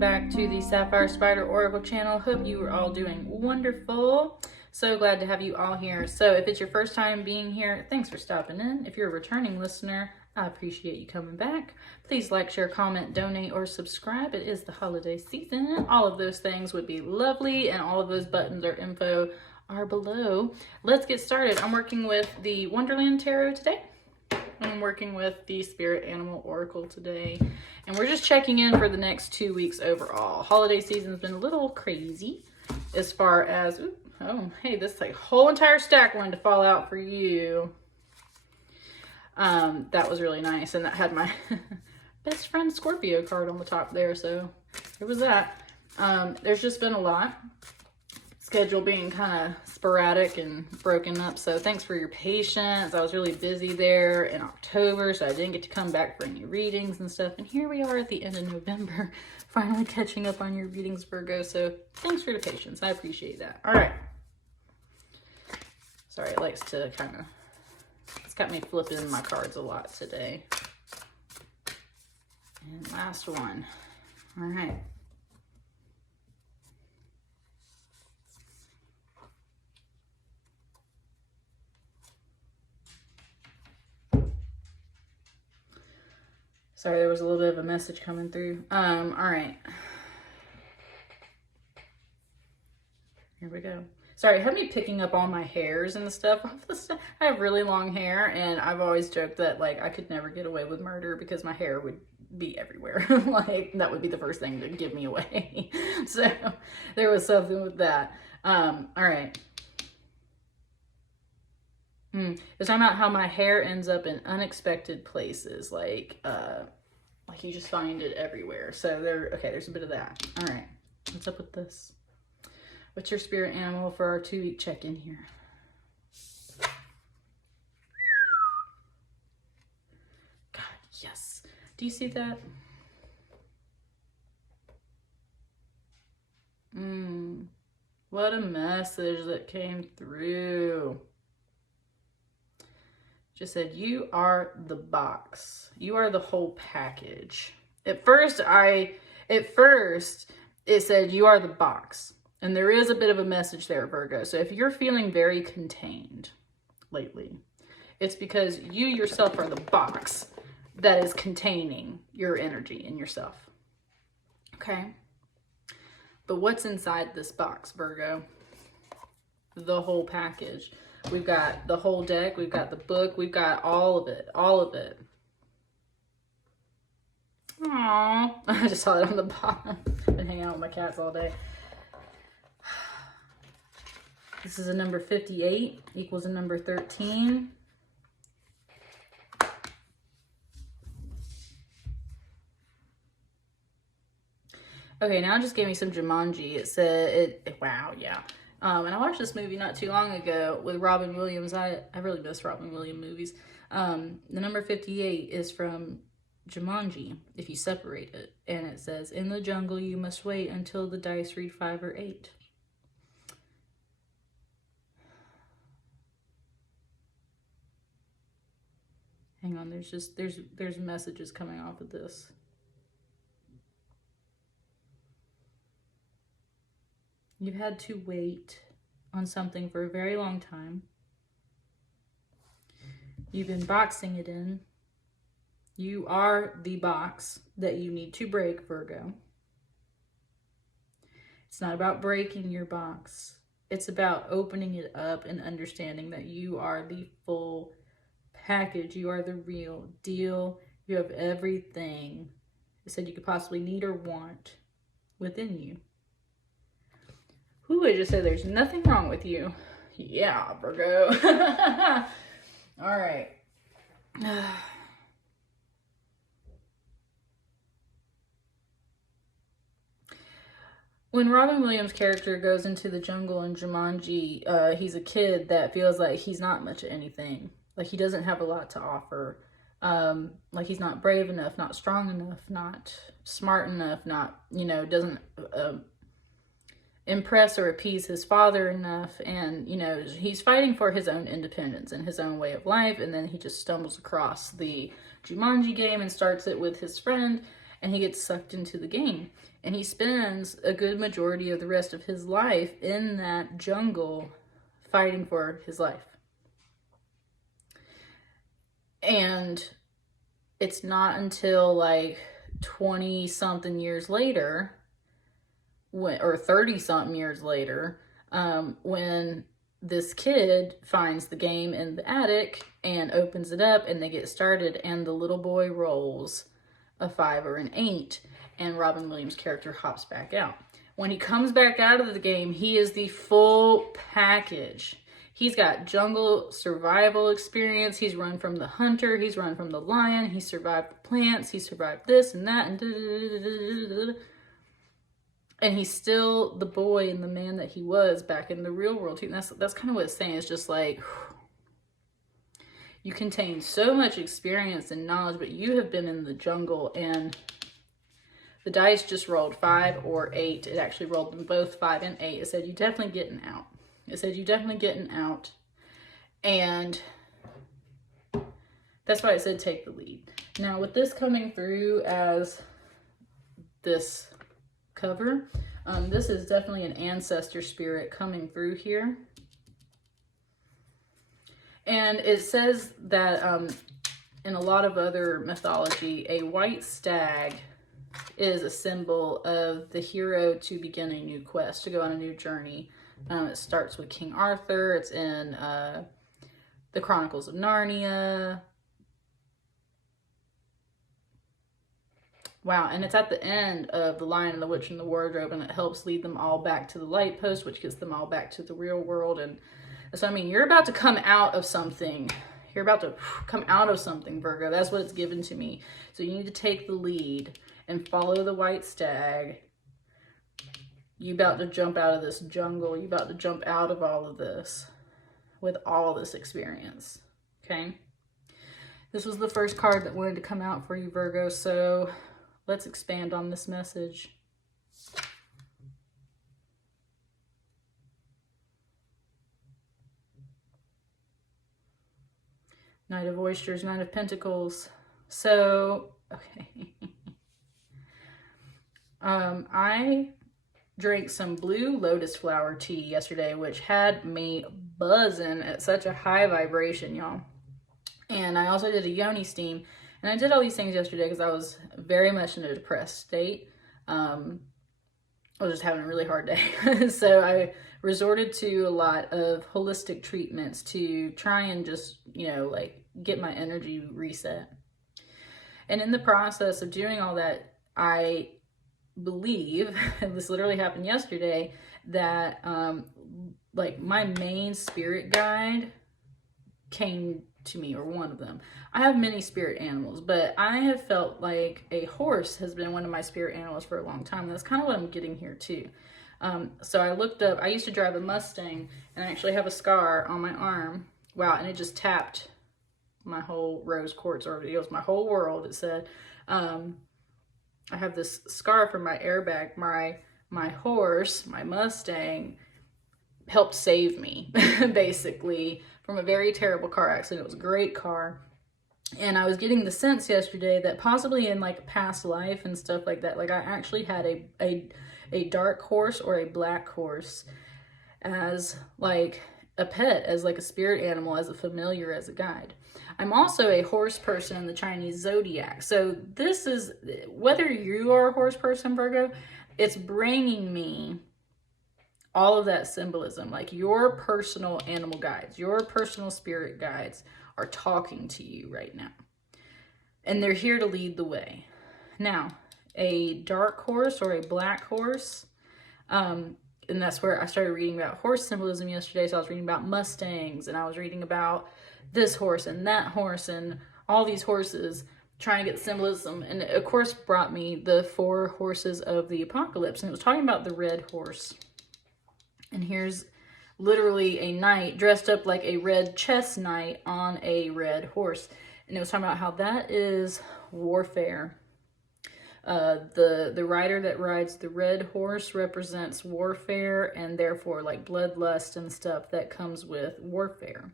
back to the Sapphire Spider Oracle channel. Hope you are all doing wonderful. So glad to have you all here. So if it's your first time being here, thanks for stopping in. If you're a returning listener, I appreciate you coming back. Please like, share, comment, donate, or subscribe. It is the holiday season. All of those things would be lovely, and all of those buttons or info are below. Let's get started. I'm working with the Wonderland Tarot today. I'm working with the Spirit Animal Oracle today. And we're just checking in for the next 2 weeks overall. Holiday season's been a little crazy as far as, oh, hey, this like whole entire stack wanted to fall out for you. That was really nice. And that had my best friend Scorpio card on the top there. So there was that. There's just been a lot. Schedule being kind of sporadic and broken up, so thanks for your patience. I was really busy there in October, so I didn't get to come back for any readings and stuff, and here we are at the end of November finally catching up on your readings, Virgo. So thanks for the patience, I appreciate that. All right, sorry, it likes to kind of, it's got me flipping my cards a lot today. And last one. All right. Sorry, there was a little bit of a message coming through. All right. Here we go. Sorry, it had me picking up all my hairs and stuff. I have really long hair, and I've always joked that, like, I could never get away with murder because my hair would be everywhere. Like, that would be the first thing to give me away. So, there was something with that. All right. It's talking about how my hair ends up in unexpected places, like you just find it everywhere. So there's a bit of that. All right, what's up with this? What's your spirit animal for our 2-week check-in here? God, yes. Do you see that? What a message that came through. Just said, you are the box. You are the whole package. At first, it said, you are the box. And there is a bit of a message there, Virgo. So if you're feeling very contained lately, it's because you yourself are the box that is containing your energy and yourself. Okay? But what's inside this box, Virgo? The whole package. We've got the whole deck, we've got the book, we've got all of it, all of it. Aww, I just saw it on the bottom. Been hanging out with my cats all day. This is a number 58, equals a number 13. Okay, now it just gave me some Jumanji. It said, wow, yeah. And I watched this movie not too long ago with Robin Williams. I really miss Robin Williams movies. The number 58 is from Jumanji, if you separate it. And it says, in the jungle, you must wait until the dice read 5 or 8. Hang on, there's messages coming off of this. You've had to wait on something for a very long time. You've been boxing it in. You are the box that you need to break, Virgo. It's not about breaking your box. It's about opening it up and understanding that you are the full package. You are the real deal. You have everything it said you could possibly need or want within you. Ooh, I just said there's nothing wrong with you. Yeah, Virgo. All right. When Robin Williams' character goes into the jungle in Jumanji, he's a kid that feels like he's not much of anything. Like he doesn't have a lot to offer. Like he's not brave enough, not strong enough, not smart enough, not, doesn't impress or appease his father enough, and he's fighting for his own independence and his own way of life, and then he just stumbles across the Jumanji game and starts it with his friend, and he gets sucked into the game. And he spends a good majority of the rest of his life in that jungle fighting for his life. And it's not until like 20 something years later, or 30 something years later, when this kid finds the game in the attic and opens it up and they get started, and the little boy rolls a 5 or an 8, and Robin Williams' character hops back out. When he comes back out of the game, he is the full package. He's got jungle survival experience. He's run from the hunter. He's run from the lion. He survived the plants. He survived this and that. And he's still the boy and the man that he was back in the real world too. And that's kind of what it's saying. It's just like, you contain so much experience and knowledge, but you have been in the jungle, and the dice just rolled 5 or 8. It actually rolled them both 5 and 8. It said, you definitely getting out. It said, you definitely getting out. And that's why it said take the lead. Now, with this coming through as this cover, this is definitely an ancestor spirit coming through here. And it says that in a lot of other mythology, a white stag is a symbol of the hero to begin a new quest, to go on a new journey. It starts with King Arthur. It's in the Chronicles of Narnia. Wow, and it's at the end of The Lion and the Witch and the Wardrobe, and it helps lead them all back to the light post, which gets them all back to the real world. And so, I mean, you're about to come out of something. You're about to come out of something, Virgo. That's what it's given to me. So you need to take the lead and follow the white stag. You about to jump out of this jungle. You about to jump out of all of this with all this experience, okay? This was the first card that wanted to come out for you, Virgo, so let's expand on this message. Knight of Oysters, Knight of Pentacles. So, okay. I drank some blue lotus flower tea yesterday, which had me buzzing at such a high vibration, y'all. And I also did a yoni steam. And I did all these things yesterday because I was very much in a depressed state. I was just having a really hard day. So I resorted to a lot of holistic treatments to try and just, you know, like get my energy reset. And in the process of doing all that, I believe, and this literally happened yesterday, that like my main spirit guide came to me, or one of them. I have many spirit animals, but I have felt like a horse has been one of my spirit animals for a long time. And that's kind of what I'm getting here too. So I looked up, I used to drive a Mustang, and I actually have a scar on my arm. Wow, and it just tapped my whole rose quartz orb. It was my whole world. It said, I have this scar from my airbag. My horse, my Mustang, helped save me, basically, from a very terrible car accident. It was a great car. And I was getting the sense yesterday that possibly in like past life and stuff like that, like I actually had a dark horse or a black horse as like a pet, as like a spirit animal, as a familiar, as a guide. I'm also a horse person in the Chinese zodiac. So this is, whether you are a horse person, Virgo, it's bringing me all of that symbolism. Like your personal animal guides, your personal spirit guides are talking to you right now. And they're here to lead the way. Now, a dark horse or a black horse, and that's where I started reading about horse symbolism yesterday. So I was reading about Mustangs, and I was reading about this horse and that horse and all these horses, trying to get symbolism. And it, of course, brought me the 4 horses of the apocalypse. And it was talking about the red horse. And here's literally a knight dressed up like a red chess knight on a red horse. And it was talking about how that is warfare. The rider that rides the red horse represents warfare, and therefore like bloodlust and stuff that comes with warfare.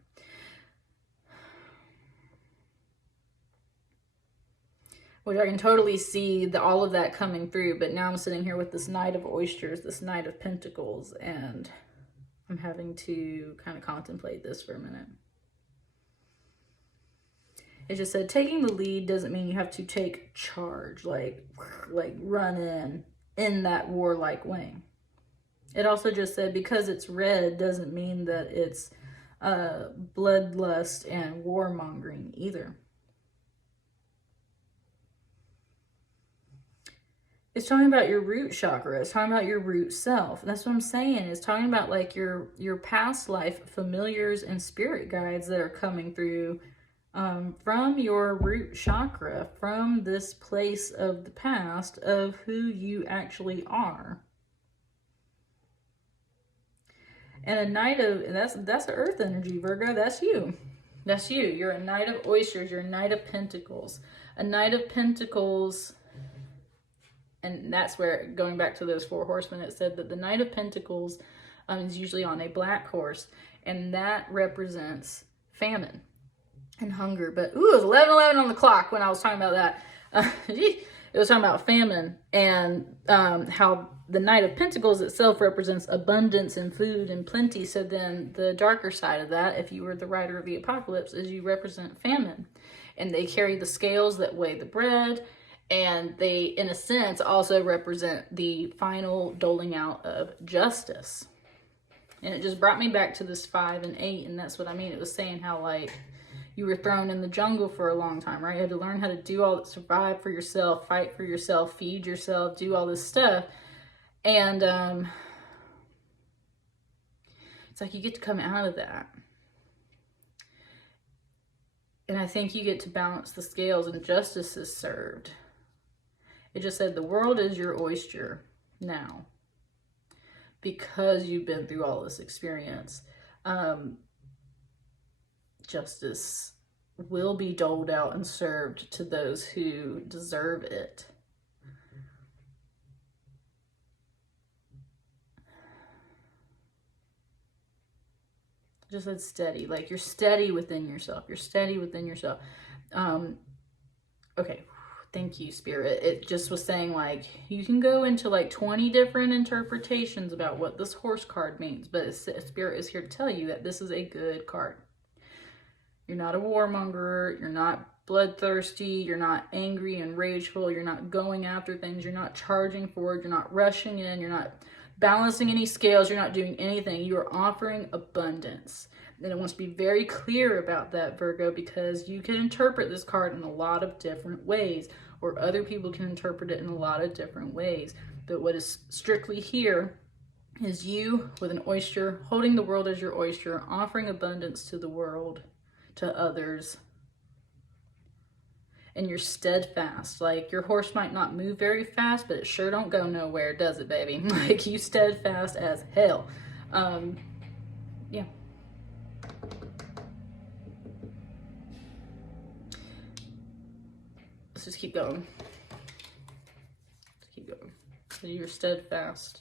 which I can totally see all of that coming through. But now I'm sitting here with this Knight of Oysters, this Knight of Pentacles, and I'm having to kind of contemplate this for a minute. It just said taking the lead doesn't mean you have to take charge, like run in that warlike way. It also just said because it's red doesn't mean that it's bloodlust and warmongering either. It's talking about your root chakra. It's talking about your root self. That's what I'm saying. It's talking about like your past life familiars and spirit guides that are coming through from your root chakra, from this place of the past of who you actually are. And a Knight of, that's the earth energy, Virgo. That's you. That's you. You're a Knight of Oysters. You're a Knight of Pentacles. A Knight of Pentacles, and that's where, going back to those 4 horsemen, it said that the Knight of Pentacles is usually on a black horse, and that represents famine and hunger. But ooh, it was 11:11 on the clock when I was talking about that. It was talking about famine and how the Knight of Pentacles itself represents abundance and food and plenty. So then the darker side of that, if you were the rider of the apocalypse, is you represent famine. And they carry the scales that weigh the bread. And they, in a sense, also represent the final doling out of justice. And it just brought me back to this 5 and 8. And that's what I mean. It was saying how, like, you were thrown in the jungle for a long time, right? You had to learn how to do all that, survive for yourself, fight for yourself, feed yourself, do all this stuff. And it's like you get to come out of that. And I think you get to balance the scales and justice is served. It just said the world is your oyster now because you've been through all this experience. Justice will be doled out and served to those who deserve it. Just said steady, like you're steady within yourself. You're steady within yourself. Okay, thank you, Spirit. It just was saying like you can go into like 20 different interpretations about what this horse card means, but Spirit is here to tell you that this is a good card. You're not a warmonger. You're not bloodthirsty. You're not angry and rageful. You're not going after things. You're not charging forward. You're not rushing in. You're not balancing any scales. You're not doing anything. You are offering abundance. And I want to be very clear about that, Virgo, because you can interpret this card in a lot of different ways, or other people can interpret it in a lot of different ways. But what is strictly here is you with an oyster, holding the world as your oyster, offering abundance to the world, to others. And you're steadfast. Like your horse might not move very fast, but it sure don't go nowhere, does it, baby? Like you steadfast as hell. Yeah. Let's just keep going. Let's keep going. So you're steadfast.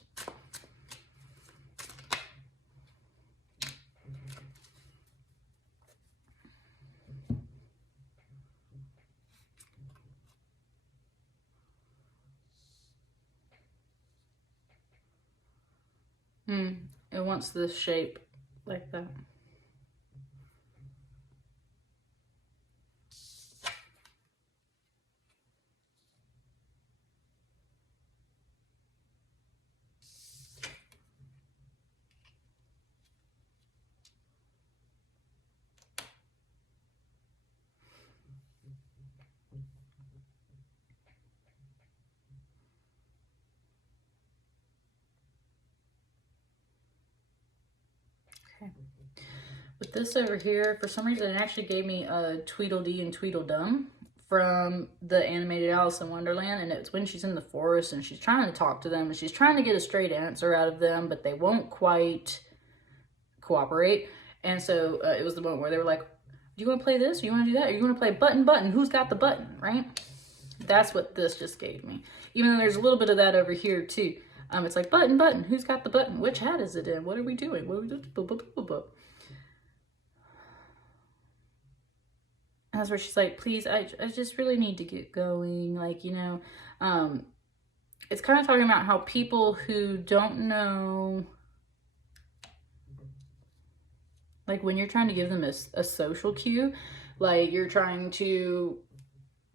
It wants this shape like that. With this over here, for some reason, it actually gave me a Tweedledee and Tweedledum from the animated Alice in Wonderland. And it's when she's in the forest and she's trying to talk to them and she's trying to get a straight answer out of them, but they won't quite cooperate. And so it was the moment where they were like, do you want to play this? Do you want to do that? Or you want to play button? Who's got the button, right? That's what this just gave me. Even though there's a little bit of that over here too. It's like button. Who's got the button? Which hat is it in? What are we doing? What are we doing? that's where she's like, please, I just really need to get going. Like, you know, it's kind of talking about how people who don't know, like when you're trying to give them a social cue, like you're trying to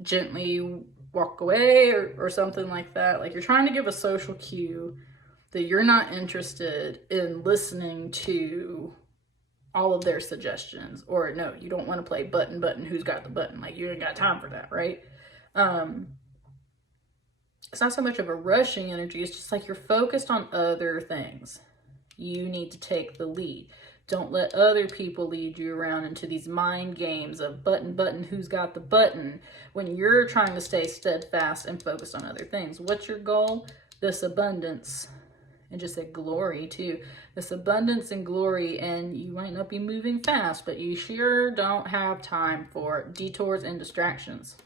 gently walk away or something like that. Like you're trying to give a social cue that you're not interested in listening to all of their suggestions, or no, you don't want to play button, who's got the button? Like you ain't got time for that, right? It's not so much of a rushing energy. It's just like you're focused on other things. You need to take the lead. Don't let other people lead you around into these mind games of button, who's got the button, when you're trying to stay steadfast and focused on other things. What's your goal? This abundance. And just say glory too. This abundance and glory, and you might not be moving fast, but you sure don't have time for detours and distractions.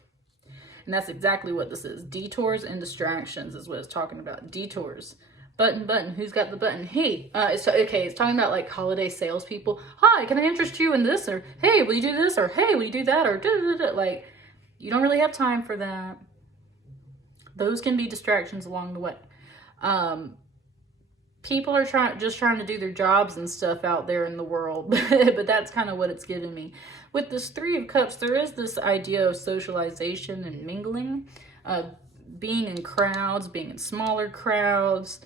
And that's exactly what this is. Detours and distractions is what it's talking about. Detours. Button, who's got the button? Hey, it's talking about like holiday salespeople. Hi, can I interest you in this? Or hey, will you do this? Or hey, will you do that? Or like, you don't really have time for that. Those can be distractions along the way. People are just trying to do their jobs and stuff out there in the world, but that's kind of what it's giving me. With this Three of Cups, there is this idea of socialization and mingling, being in crowds, being in smaller crowds,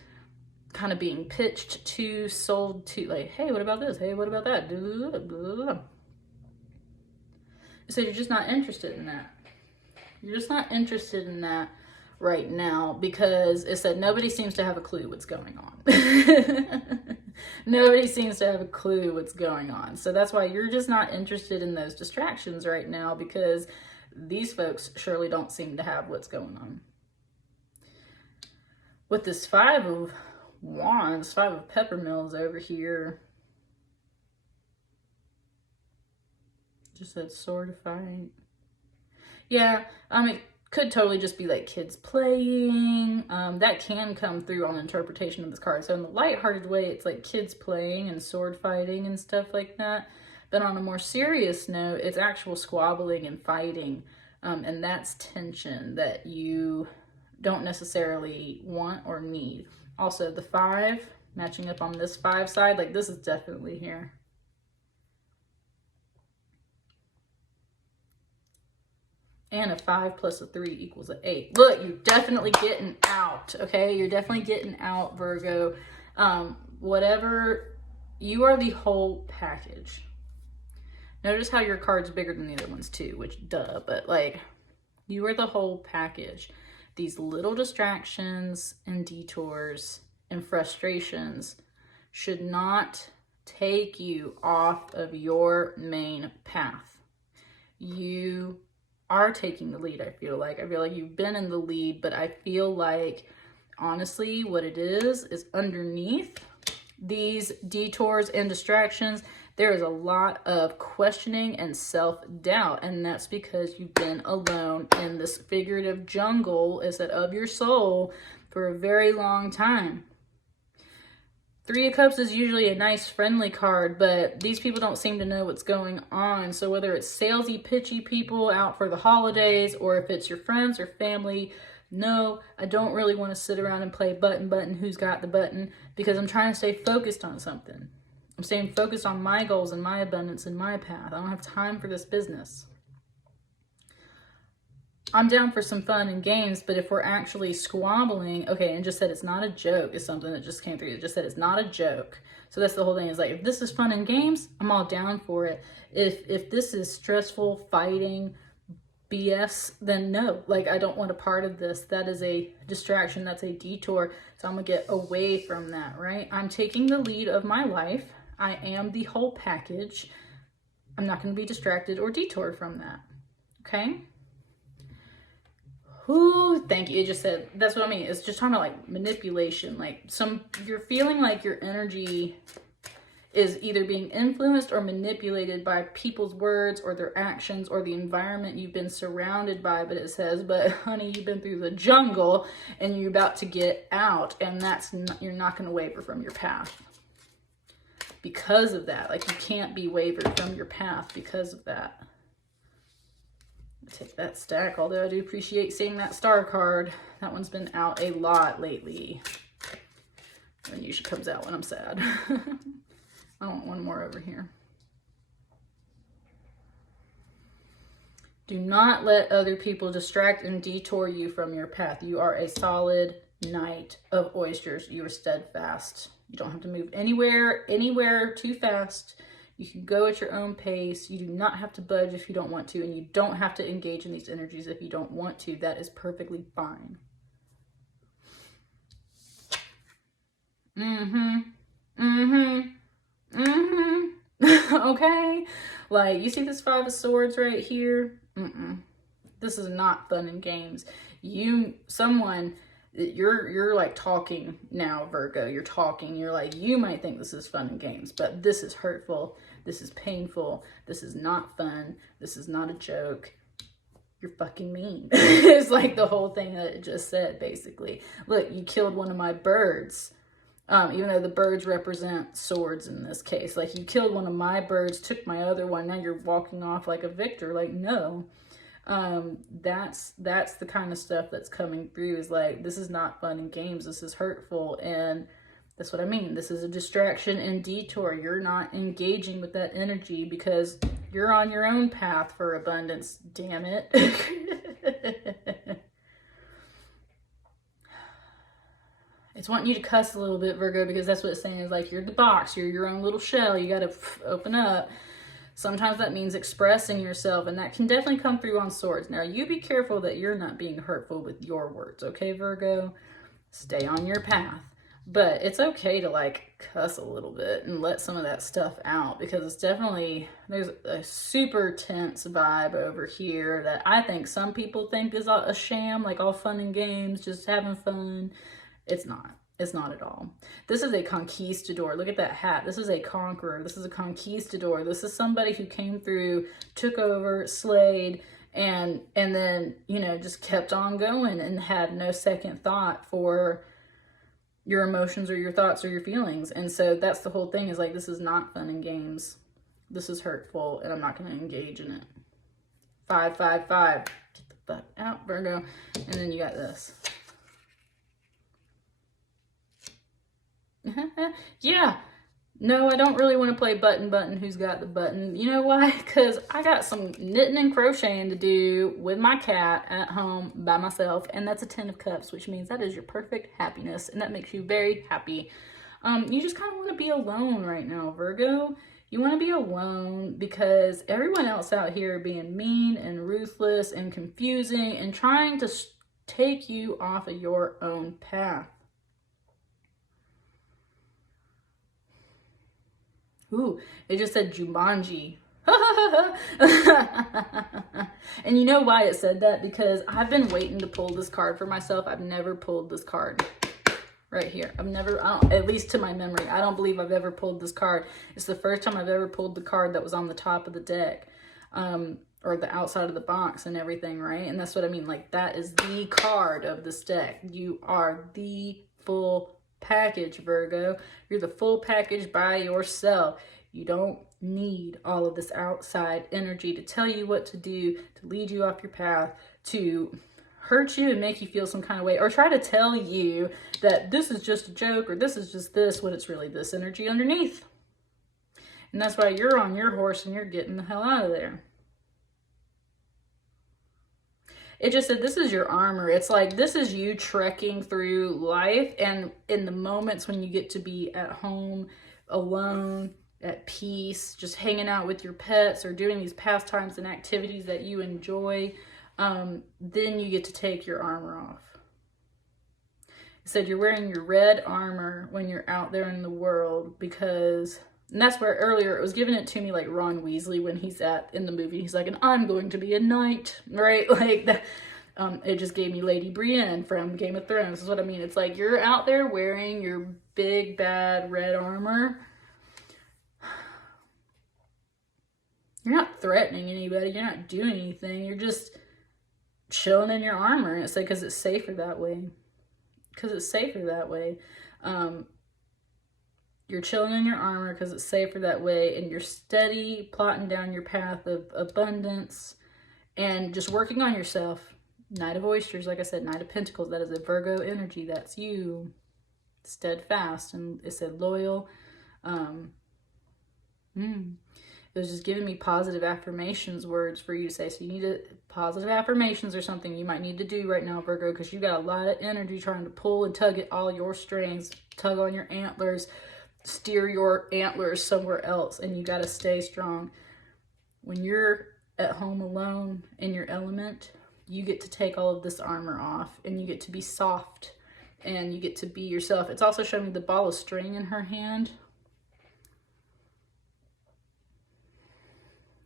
kind of being pitched to, sold to, like, hey, what about this? Hey, what about that? So you're just not interested in that. You're just not interested in that right now, because it said nobody seems to have a clue what's going on. Nobody seems to have a clue what's going on. So that's why you're just not interested in those distractions right now, because these folks surely don't seem to have what's going on. With this Five of Wands, Five of Peppermills over here, just said sword fight. Yeah, it could totally just be like kids playing. That can come through on interpretation of this card. So in the lighthearted way, it's like kids playing and sword fighting and stuff like that. But on a more serious note, it's actual squabbling and fighting. And that's tension that you don't necessarily want or need. Also, the 5, matching up on this 5 side, like this is definitely here. And a 5 plus a 3 equals an 8. Look, you're definitely getting out, okay? You're definitely getting out, Virgo. Whatever, you are the whole package. Notice how your card's bigger than the other ones too, which duh, but like, you are the whole package. These little distractions and detours and frustrations should not take you off of your main path. You are taking the lead, I feel like. You've been in the lead, but I feel like, honestly, what it is underneath these detours and distractions, there is a lot of questioning and self-doubt, and that's because you've been alone in this figurative jungle, is it, of your soul for a very long time. 3 of Cups is usually a nice, friendly card, but these people don't seem to know what's going on. So whether it's salesy, pitchy people out for the holidays, or if it's your friends or family, no, I don't really want to sit around and play button, who's got the button, because I'm trying to stay focused on something. I'm staying focused on my goals and my abundance and my path. I don't have time for this business. I'm down for some fun and games, but if we're actually squabbling, okay, and just said it's not a joke is something that just came through. It just said it's not a joke. So that's the whole thing. Is like, if this is fun and games, I'm all down for it. If this is stressful, fighting, BS, then no. Like, I don't want a part of this. That is a distraction. That's a detour. So I'm going to get away from that, right? I'm taking the lead of my life. I am the whole package. I'm not going to be distracted or detoured from that. Okay? Ooh, thank you. It just said, that's what I mean. It's just talking about like manipulation. Like you're feeling like your energy is either being influenced or manipulated by people's words or their actions or the environment you've been surrounded by. But it says, but honey, you've been through the jungle and you're about to get out, and that's not, you're not going to waver from your path because of that. Like, you can't be wavered from your path because of that. Take that stack, although I do appreciate seeing that star card. That one's been out a lot lately. And usually comes out when I'm sad. I want one more over here. Do not let other people distract and detour you from your path. You are a solid knight of oysters. You are steadfast. You don't have to move anywhere too fast. You can go at your own pace. You do not have to budge if you don't want to, and you don't have to engage in these energies if you don't want to. That is perfectly fine. Okay? Like, you see this Five of Swords right here? This is not fun and games. You're like talking now, Virgo. You're talking. You're like, you might think this is fun and games, but this is hurtful. This is painful. This is not fun. This is not a joke. You're fucking mean. It's like the whole thing that it just said, basically. Look, you killed one of my birds. Even though the birds represent swords in this case. Like, you killed one of my birds, took my other one, now you're walking off like a victor. Like, no. That's the kind of stuff that's coming through, is like, this is not fun and games. This is hurtful. And that's what I mean. This is a distraction and detour. You're not engaging with that energy because you're on your own path for abundance. Damn it. It's wanting you to cuss a little bit, Virgo, because that's what it's saying, is like, you're the box, you're your own little shell, you got to open up. Sometimes that means expressing yourself, and that can definitely come through on swords. Now, you be careful that you're not being hurtful with your words, okay, Virgo? Stay on your path. But it's okay to, like, cuss a little bit and let some of that stuff out, because it's definitely, there's a super tense vibe over here that I think some people think is a sham, like all fun and games, just having fun. It's not. It's not at all. This is a conquistador. Look at that hat. This is a conqueror. This is a conquistador. This is somebody who came through, took over, slayed, and then, you know, just kept on going and had no second thought for your emotions or your thoughts or your feelings. And so that's the whole thing, is like, this is not fun and games. This is hurtful, and I'm not going to engage in it. 5, 5, 5. Get the fuck out, Virgo. And then you got this. Yeah, no, I don't really want to play button who's got the button. You know why? Because I got some knitting and crocheting to do with my cat at home by myself, and that's a 10 of cups, which means that is your perfect happiness, and that makes you very happy. You just kind of want to be alone right now, Virgo. You want to be alone because everyone else out here are being mean and ruthless and confusing and trying to take you off of your own path. Ooh, it just said Jumanji. And you know why it said that? Because I've been waiting to pull this card for myself. I've never pulled this card right here. At least to my memory, I don't believe I've ever pulled this card. It's the first time I've ever pulled the card that was on the top of the deck, or the outside of the box and everything, right? And that's what I mean. Like, that is the card of this deck. You are the full package, Virgo. You're the full package by yourself. You don't need all of this outside energy to tell you what to do, to lead you off your path, to hurt you and make you feel some kind of way, or try to tell you that this is just a joke or this is just this, when it's really this energy underneath. And that's why you're on your horse and you're getting the hell out of there. It just said this is your armor. It's like, this is you trekking through life, and in the moments when you get to be at home, alone, at peace, just hanging out with your pets or doing these pastimes and activities that you enjoy, then you get to take your armor off. It said you're wearing your red armor when you're out there in the world, because... And that's where earlier it was giving it to me like Ron Weasley when he's in the movie. He's like, and I'm going to be a knight, right? Like that. It just gave me Lady Brienne from Game of Thrones. This is what I mean. It's like you're out there wearing your big bad red armor. You're not threatening anybody. You're not doing anything. You're just chilling in your armor. And it's like, because it's safer that way. Because it's safer that way. You're chilling in your armor because it's safer that way, and you're steady plotting down your path of abundance and just working on yourself. Knight of Oysters, like I said, Knight of Pentacles, that is a Virgo energy. That's you. Steadfast, and it said loyal. It was just giving me positive affirmations words for you to say. So you need positive affirmations or something you might need to do right now, Virgo, because you got a lot of energy trying to pull and tug at all your strings, tug on your antlers, steer your antlers somewhere else, and you got to stay strong. When you're at home alone in your element, you get to take all of this armor off, and you get to be soft, and you get to be yourself. It's also showing me the ball of string in her hand.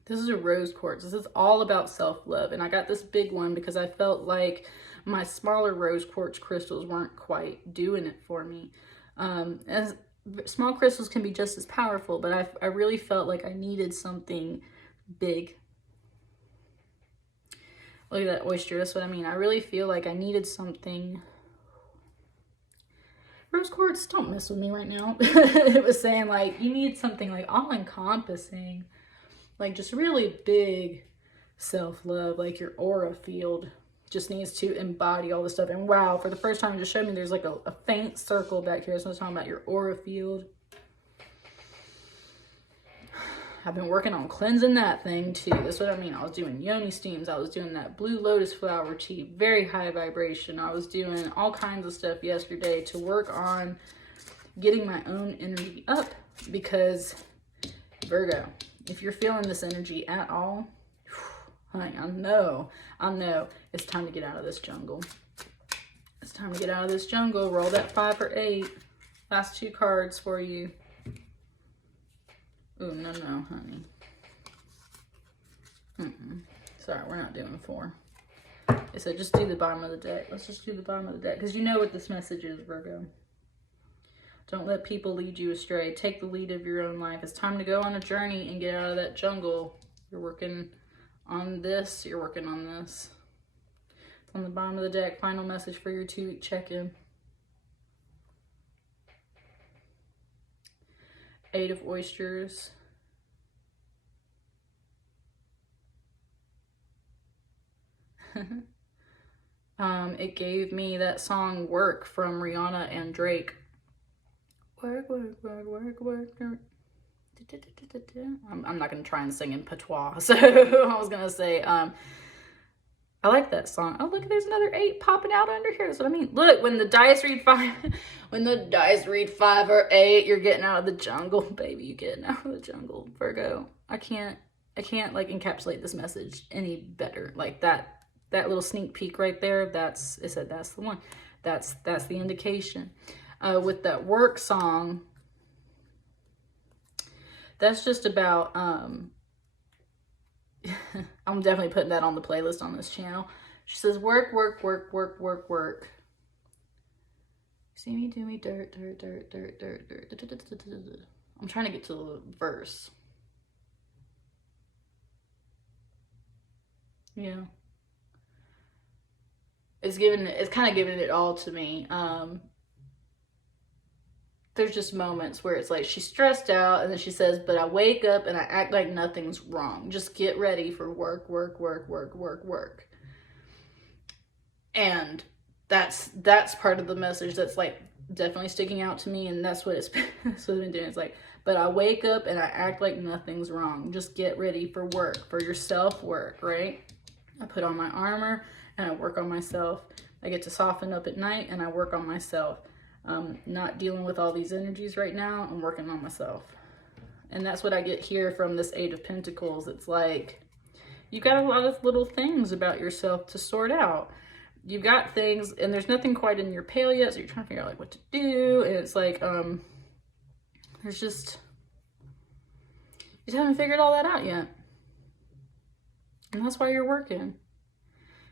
This is a rose quartz. This is all about self-love. And I got this big one because I felt like my smaller rose quartz crystals weren't quite doing it for me. As small crystals can be just as powerful, but I really felt like I needed something big. Look at that oyster. That's what I mean. I really feel like I needed something. Rose quartz, don't mess with me right now. It was saying like you need something like all-encompassing. Like just really big self-love, like your aura field just needs to embody all this stuff. And wow, for the first time, it just showed me there's like a faint circle back here. So I'm talking about your aura field. I've been working on cleansing that thing too. That's what I mean. I was doing yoni steams. I was doing that blue lotus flower tea, very high vibration. I was doing all kinds of stuff yesterday to work on getting my own energy up, because Virgo, if you're feeling this energy at all, honey, I know it's time to get out of this jungle. It's time to get out of this jungle. Roll that 5 or 8. Last 2 cards for you. Oh, no, honey. Sorry, we're not doing 4. It said just do the bottom of the deck. Let's just do the bottom of the deck, because you know what this message is, Virgo. Don't let people lead you astray. Take the lead of your own life. It's time to go on a journey and get out of that jungle. You're working on this. You're working on this. It's on the bottom of the deck. Final message for your 2-week check-in. 8 of Oysters. It gave me that song Work from Rihanna and Drake. Work, work, work, work, work, work. I'm not going to try and sing in patois. So I was going to say, I like that song. Oh, look, there's another 8 popping out under here. That's what I mean. Look, when the dice read 5, when the dice read 5 or 8, you're getting out of the jungle, baby. You're getting out of the jungle, Virgo. I can't like encapsulate this message any better. Like that little sneak peek right there. It said that's the one. That's the indication. With that work song, that's just about, I'm definitely putting that on the playlist on this channel. She says, work, work, work, work, work, work. See me, do me, dirt, dirt, dirt, dirt, dirt, dirt. I'm trying to get to the verse. Yeah. It's kind of giving it all to me. There's just moments where it's like she's stressed out, and then she says, but I wake up and I act like nothing's wrong. Just get ready for work, work, work, work, work, work. And that's part of the message that's like definitely sticking out to me, and that's what it's been doing. It's like, but I wake up and I act like nothing's wrong. Just get ready for work, for your self-work, right? I put on my armor and I work on myself. I get to soften up at night and I work on myself. Not dealing with all these energies right now. I'm working on myself. And that's what I get here from this 8 of Pentacles. It's like, you've got a lot of little things about yourself to sort out. You've got things, and there's nothing quite in your pail yet, so you're trying to figure out like what to do. And it's like, there's just, you haven't figured all that out yet. And that's why you're working.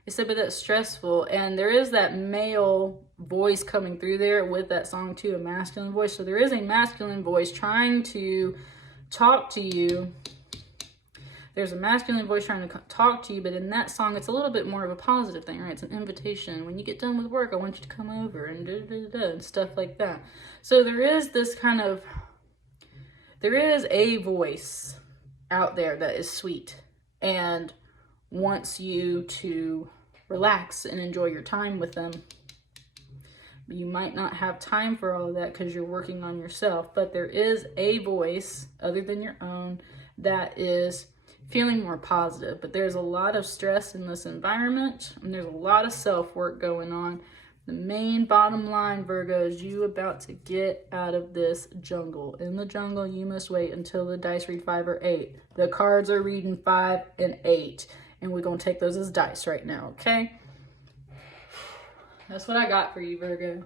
It's a bit that stressful, and there is that male voice coming through there with that song too, a masculine voice. So there is a masculine voice trying to talk to you. There's a masculine voice trying to talk to you, but in that song, it's a little bit more of a positive thing, right? It's an invitation. When you get done with work, I want you to come over and and stuff like that. So there is this kind of, there is a voice out there that is sweet and wants you to relax and enjoy your time with them. But you might not have time for all of that because you're working on yourself. But there is a voice other than your own that is feeling more positive. But there's a lot of stress in this environment, and there's a lot of self-work going on. The main bottom line, Virgo, is you about to get out of this jungle. In the jungle, you must wait until the dice read 5 or 8. The cards are reading 5 and 8. And we're going to take those as dice right now, okay? That's what I got for you, Virgo.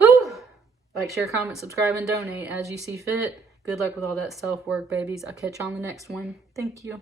Woo! Like, share, comment, subscribe, and donate as you see fit. Good luck with all that self-work, babies. I'll catch you on the next one. Thank you.